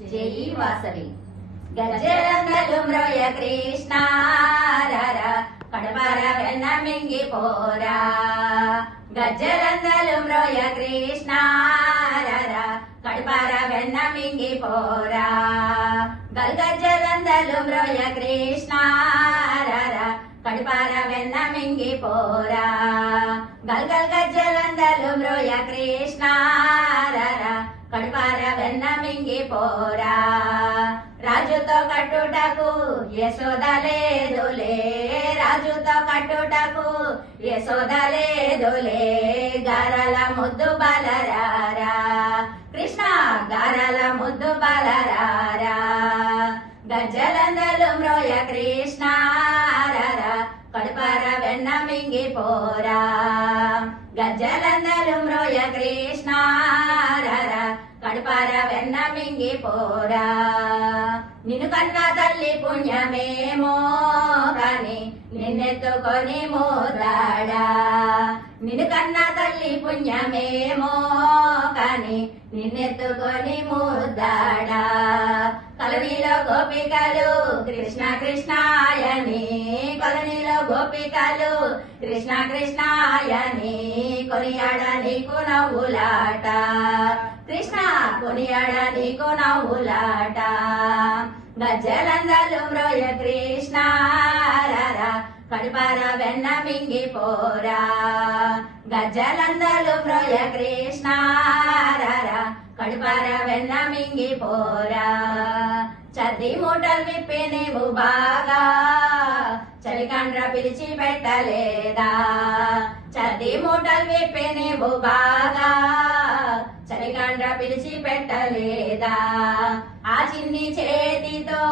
జై వాసవి. గజ్జలందలు మ్రోయ కృష్ణ రారా, కడపార వెన్న మింగి పోరా. గజ్జలందలు మ్రోయ కృష్ణ రారా, కడపార వెన్న మింగి పోరా. గల్గజ్జలందలు మ్రోయ కృష్ణ రారా, కడపార వెన్న మింగి పోరా. గల్గల్ గజ్జలందలు మ్రోయ కృష్ణ రారా, కడపార వెన్న మింగి పోరా. రాజుతో కట్టుటకు యశోద లేదులే, రాజుతో కట్టుటకు యశోద లేదులే. గారల ముద్దు బలరారా కృష్ణ, గారల ముద్దు బలరారా. గజ్జలందలు మ్రోయ కృష్ణ రారా, కడపార వెన్న మింగి పోరా. గజ్జలందలు మ్రోయ కృష్ణ రారా, కడపార వెన్న మింగి పోరా. నిన్ను కన్నా తల్లి పుణ్యమేమో కాని నిన్నెత్తుకొని మోదాడా. నిన్ను కన్నా తల్లి పుణ్యమేమో కాని నిన్నెత్తుకొని మోదాడా. కలనీలో గోపికలు కృష్ణ కృష్ణాయని, కలనీలో గోపికలు కృష్ణ కృష్ణాయని. కొనియాడ నీకు నవ్వులాట కృష్ణ, కొనియాడ నీకు నవ్వులాట. గజ్జలందలు మ్రోయ కృష్ణ రారా, కడపార వెన్న మింగి పోరా. గజ్జలందలు మ్రోయ కృష్ణ రారా, కడపార వెన్న మింగి పోరా. చద్ది మూటలు విప్పి నీవు బాగా చలికండ్ర పిలిచి పెట్టలేదా. చద్ది మూటలు విప్పి నీవు బాగా చలికండ్ర పిలిచి పెట్టలేదా. ఆ చిన్ని చేతితో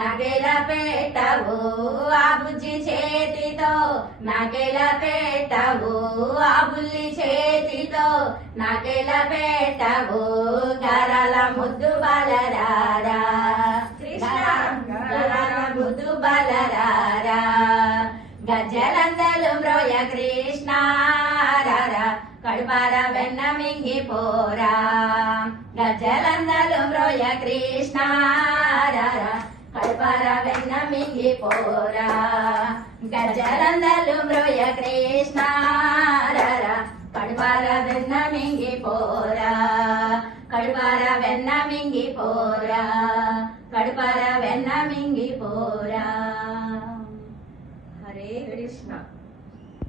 నాకెలా పెట్టవు, ఆ బుజ్జి చేతితో నాకెలా పెట్టవు, ఆ బుల్లి చేతితో నాకెలా పెట్టవు. గారాల ముద్దు బలరారా గారాల ముద్దు బలరారా. గజ్జలందలు మ్రోయ కృష్ణ రారా, కడపార వెన్న మింగి పోరా. గజ్జలందలు మ్రోయ కృష్ణ రారా, కడపార వెన్న మింగి పోరా. గజ్జలందలు మ్రోయ కృష్ణ రారా, కడపార వెన్న మింగి పోరా. కడపార వెన్న మింగి పోరా.